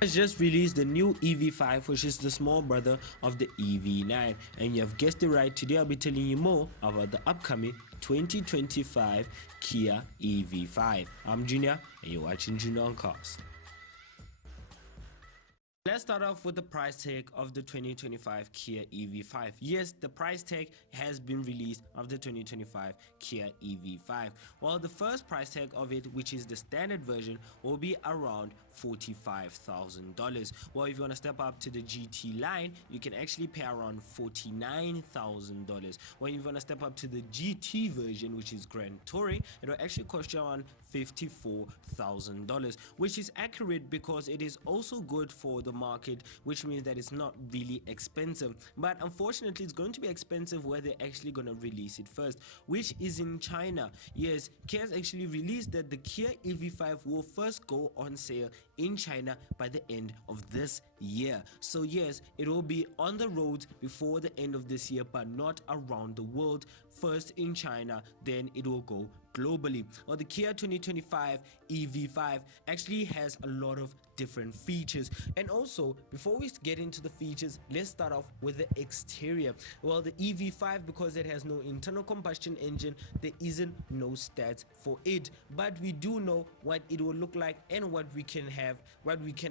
Has just released the new EV5, which is the small brother of the EV9. And you have guessed it right, today I'll be telling you more about the upcoming 2025 Kia EV5. I'm Junior, and you're watching Junior on Cars. Let's start off with the price tag of the 2025 Kia EV5. Yes, the price tag has been released of the 2025 Kia EV5. Well, the first price tag of it, which is the standard version, will be around $45,000. Well, if you want to step up to the GT line, you can actually pay around $49,000. Well, if you want to step up to the GT version, which is Grand Touring, it will actually cost you around $54,000, which is accurate because it is also good for the market, which means that it's not really expensive. But unfortunately, it's going to be expensive where they're actually going to release it first, which is in China. Yes, Kia has actually released that the Kia EV5 will first go on sale in China by the end of this year. So yes, it will be on the roads before the end of this year, but not around the world. First in China, then it will go globally. Well, the Kia 2025 EV5 actually has a lot of different features. And also, before we get into the features, let's start off with the exterior. Well, the EV5, because it has no internal combustion engine, there isn't no stats for it, but we do know what it will look like and what we can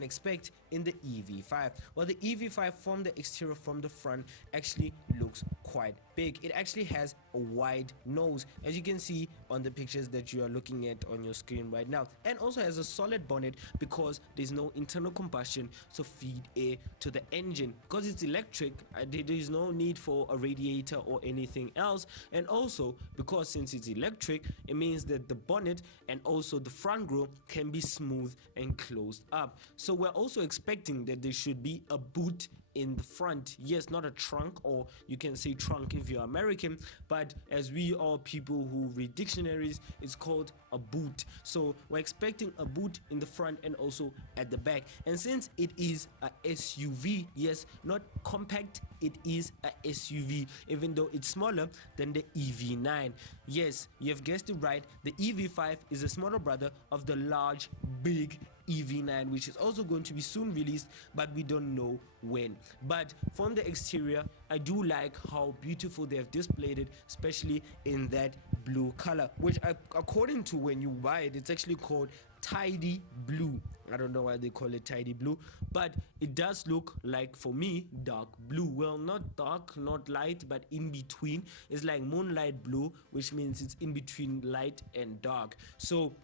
expect in the EV5. Well, the EV5 from the exterior, from the front, actually looks quite big. It actually has a wide nose, as you can see on the pictures that you are looking at on your screen right now, and also has a solid bonnet because there's no internal combustion to feed air to the engine. Because it's electric, there is no need for a radiator or anything else. And also, because since it's electric, it means that the bonnet and also the front grille can be smooth and closed up. So we're also expecting that there should be a boot in the front. Yes, not a trunk, or you can say trunk if you're American, but as we are people who read dictionaries, it's called a boot. So we're expecting a boot in the front and also at the back. And since it is a SUV, yes, not compact, it is a SUV, even though it's smaller than the EV9. Yes, you have guessed it right, the EV5 is a smaller brother of the large, big EV9, which is also going to be soon released, but we don't know when. But from the exterior, I do like how beautiful they have displayed it, especially in that blue color, which according to when you buy it, it's actually called tidy blue. I don't know why they call it tidy blue, but it does look like, for me, dark blue. Well, not dark, not light, but in between. It's like moonlight blue, which means it's in between light and dark. So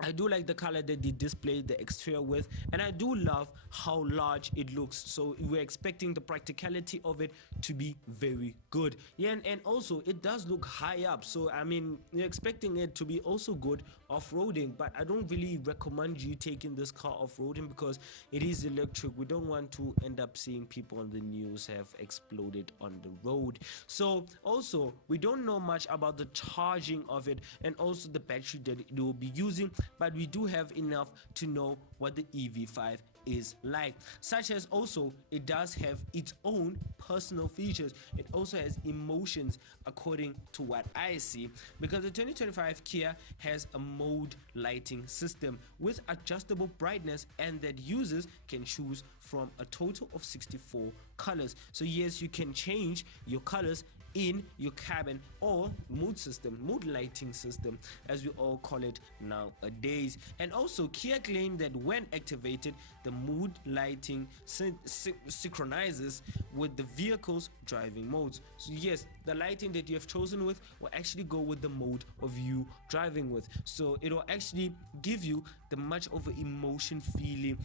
I do like the color that they displayed the exterior with, and I do love how large it looks. So we're expecting the practicality of it to be very good. Yeah, and also it does look high up, so I mean, you're expecting it to be also good off-roading, but I don't really recommend you taking this car off-roading because it is electric. We don't want to end up seeing people on the news have exploded on the road. So also, we don't know much about the charging of it and also the battery that it will be using, but we do have enough to know what the EV5 is like, such as also it does have its own personal features. It also has emotions, according to what I see, because the 2025 Kia has a mode lighting system with adjustable brightness, and that users can choose from a total of 64 colors. So yes, you can change your colors in your cabin or mood lighting system, as we all call it nowadays. And also, Kia claimed that when activated, the mood lighting synchronizes with the vehicle's driving modes. So yes, the lighting that you have chosen with will actually go with the mode of you driving with, so it will actually give you the much of an emotion feeling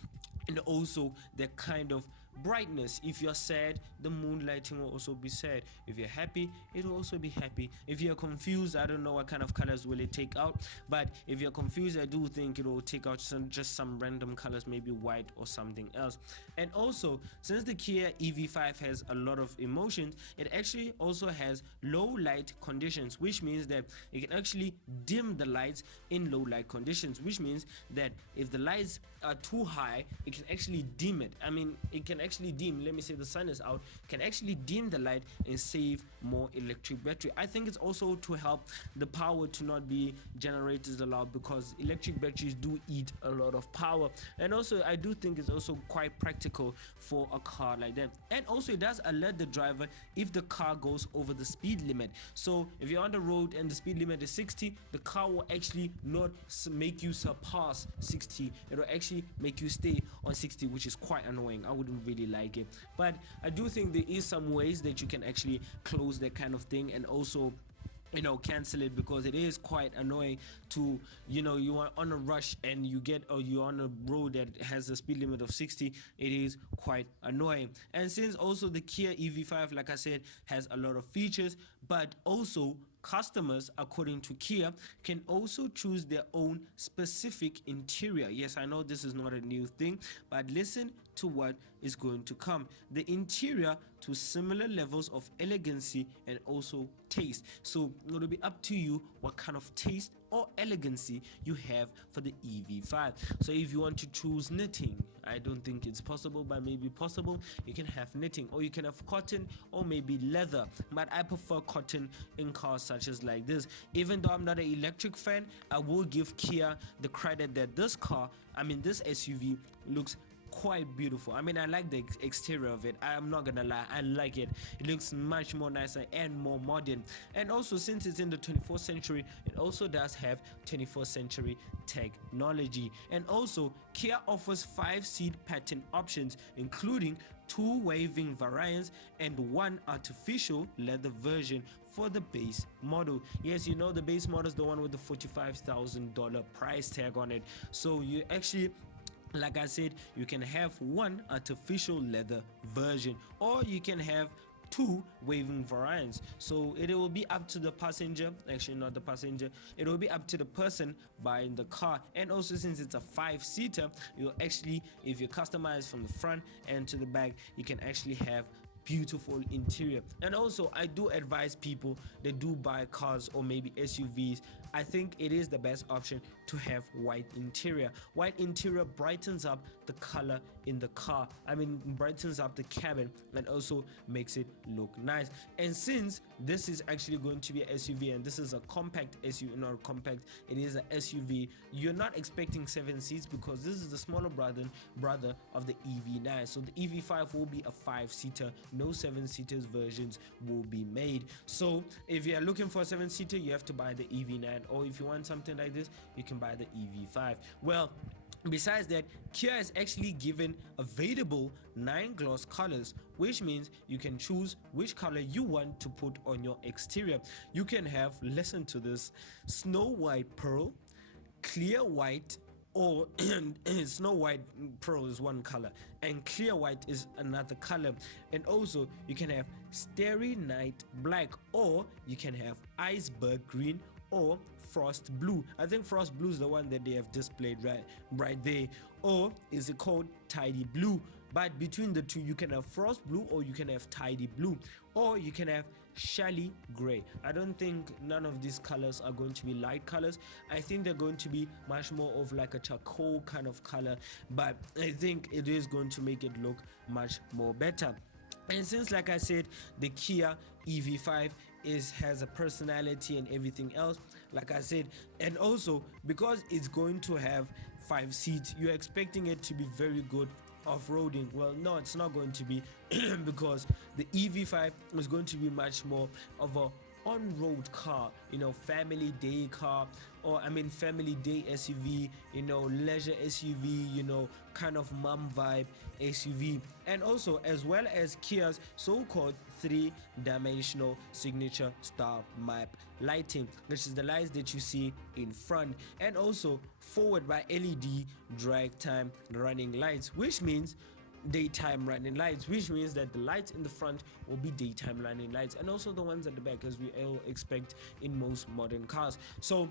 and also the kind of brightness. If you're sad, the moonlighting will also be sad. If you're happy, it will also be happy. If you're confused, I don't know what kind of colors will it take out, but if you're confused, I do think it will take out just some random colors, maybe white or something else. And also, since the Kia EV5 has a lot of emotions, it actually also has low light conditions, which means that it can actually dim the lights in low light conditions, which means that if the lights are too high, it can actually dim it. I mean, it can actually dim, let me say the sun is out, can actually dim the light and save more electric battery. I think it's also to help the power to not be generated a lot, because electric batteries do eat a lot of power. And also I do think it's also quite practical for a car like that. And also it does alert the driver if the car goes over the speed limit. So if you're on the road and the speed limit is 60, the car will actually not make you surpass 60, it will actually make you stay on 60, which is quite annoying. I wouldn't really like it, but I do think there is some ways that you can actually close that kind of thing and also cancel it, because it is quite annoying to you are on a rush and you get, or you're on a road that has a speed limit of 60. It is quite annoying. And since also the Kia EV5, like I said, has a lot of features, but also customers, according to Kia, can also choose their own specific interior. Yes, I know this is not a new thing, but listen to what is going to come. The interior to similar levels of elegancy and also taste. So it'll be up to you what kind of taste or elegancy you have for the EV5. So if you want to choose knitting, I don't think it's possible, but maybe possible, you can have knitting, or you can have cotton, or maybe leather. But I prefer cotton in cars such as like this. Even though I'm not an electric fan, I will give Kia the credit that this SUV looks quite beautiful. I mean, I like the exterior of it. I'm not gonna lie, I like it. It looks much more nicer and more modern. And also, since it's in the 24th century, it also does have 21st century technology. And also, Kia offers 5-seat pattern options, including 2 waving variants and 1 artificial leather version for the base model. Yes, the base model is the one with the $45,000 price tag on it. So you actually, like I said, you can have 1 artificial leather version, or you can have 2 waving variants. So it will be up to the passenger, actually not the passenger, it will be up to the person buying the car. And also, since it's a 5-seater, you actually, if you customize from the front and to the back, you can actually have beautiful interior. And also, I do advise people that do buy cars or maybe SUVs, I think it is the best option to have white interior. White interior brightens up the color in the car, brightens up the cabin, and also makes it look nice. And since this is actually going to be an SUV, and this is a compact SUV, not compact, it is an SUV, you're not expecting 7 seats, because this is the smaller brother of the EV9. So the EV5 will be a 5-seater, no 7-seaters versions will be made. So if you're looking for a 7-seater, you have to buy the EV9, or if you want something like this, you can buy the EV5. Well, besides that, Kia is actually given available 9 gloss colors, which means you can choose which color you want to put on your exterior. You can have, listen to this, snow white pearl, clear white, or snow white pearl is one color and clear white is another color. And also you can have starry night black, or you can have iceberg green, or frost blue. I think frost blue is the one that they have displayed right there, or is it called tidy blue? But between the two, you can have frost blue, or you can have tidy blue, or you can have Shally gray. I don't think none of these colors are going to be light colors. I think they're going to be much more of like a charcoal kind of color, but I think it is going to make it look much more better. And since, like I said, the Kia EV5 has a personality and everything else, like I said, and also because it's going to have 5 seats, you're expecting it to be very good off-roading. Well, no, it's not going to be because the EV5 is going to be much more of a on-road car, family day car, or family day SUV, leisure SUV, kind of mom vibe SUV. And also, as well as Kia's so-called 3-dimensional signature star map lighting, which is the lights that you see in front, and also forward by LED drive time running lights, which means daytime running lights, which means that the lights in the front will be daytime running lights, and also the ones at the back, as we all expect in most modern cars. So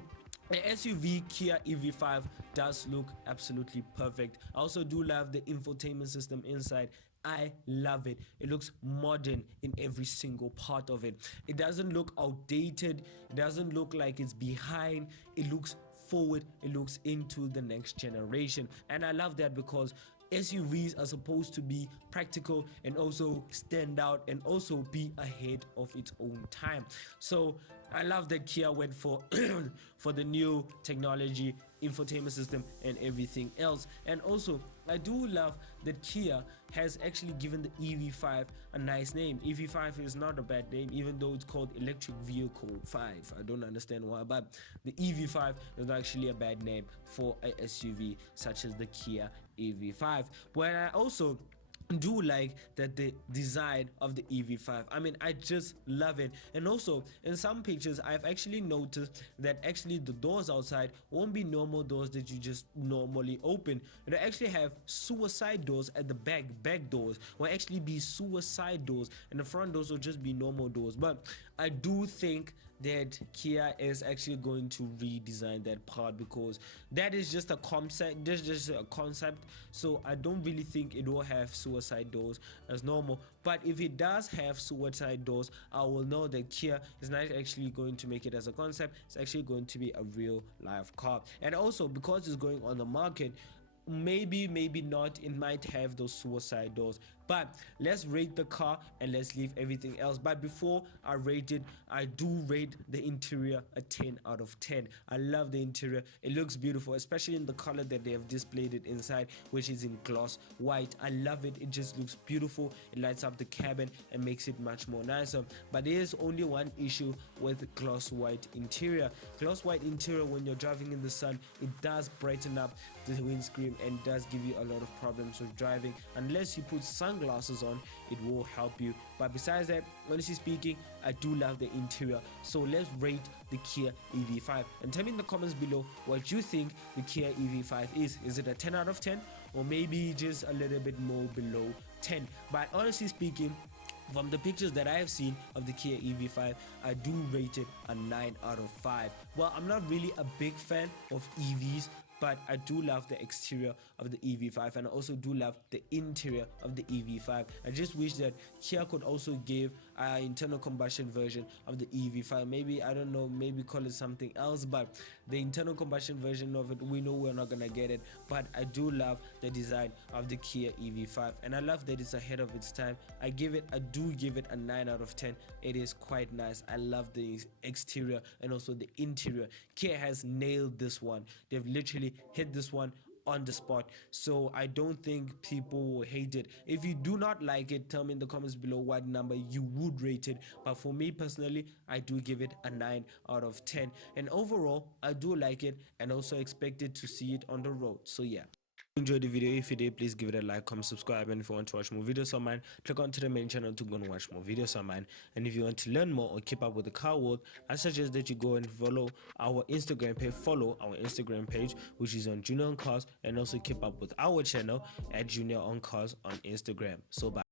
the SUV Kia EV5 does look absolutely perfect. I also do love the infotainment system inside. I love it. It looks modern in every single part of it. It doesn't look outdated. It doesn't look like it's behind. It looks forward. It looks into the next generation, and I love that, because SUVs are supposed to be practical and also stand out and also be ahead of its own time. So I love that Kia went for for the new technology, infotainment system and everything else. And also I do love that Kia has actually given the EV5 a nice name. EV5 is not a bad name, even though it's called Electric Vehicle 5. I don't understand why, but the EV5 is actually a bad name for a SUV such as the Kia EV5. But I also do like that the design of the EV5. I mean, I just love it. And also in some pictures I've actually noticed that actually the doors outside won't be normal doors that you just normally open. It'll actually have suicide doors at the back doors will actually be suicide doors, and the front doors will just be normal doors. But I do think that Kia is actually going to redesign that part, because that is just a concept. This is just a concept, so I don't really think it will have suicide doors as normal. But if it does have suicide doors, I will know that Kia is not actually going to make it as a concept. It's actually going to be a real life car. And also because it's going on the market, maybe not, it might have those suicide doors. But let's rate the car and let's leave everything else. But before I rate it, I do rate the interior a 10 out of 10. I love the interior. It looks beautiful, especially in the color that they have displayed it inside, which is in gloss white. I love it. It just looks beautiful. It lights up the cabin and makes it much more nicer. But there is only one issue with gloss white interior. Gloss white interior, when you're driving in the sun, it does brighten up the windscreen and does give you a lot of problems with driving. Unless you put sunglasses on, it will help you. But besides that, honestly speaking, I do love the interior. So let's rate the Kia EV5 and tell me in the comments below what you think the Kia EV5 is. Is it a 10 out of 10 or maybe just a little bit more below 10? But honestly speaking, from the pictures that I have seen of the Kia EV5, I do rate it a 9 out of 5. Well, I'm not really a big fan of EVs, but I do love the exterior of the EV5 and I also do love the interior of the EV5. I just wish that Kia could also give an internal combustion version of the EV5. Maybe, I don't know, maybe call it something else, but the internal combustion version of it, we know we're not gonna get it. But I do love the design of the Kia EV5 and I love that it's ahead of its time. I do give it a 9 out of 10. It is quite nice. I love the exterior and also the interior. Kia has nailed this one. They've literally hit this one on the spot, so I don't think people will hate it. If you do not like it, tell me in the comments below what number you would rate it. But for me personally, I do give it a 9 out of 10, and overall I do like it and also expected to see it on the road. So yeah, enjoyed the video. If you did, please give it a like, comment, subscribe, and if you want to watch more videos on mine, click onto the main channel to go and watch more videos on mine. And if you want to learn more or keep up with the car world, I suggest that you go and follow our Instagram page, which is on Junior on Cars, and also keep up with our channel at Junior on Cars on Instagram. So bye.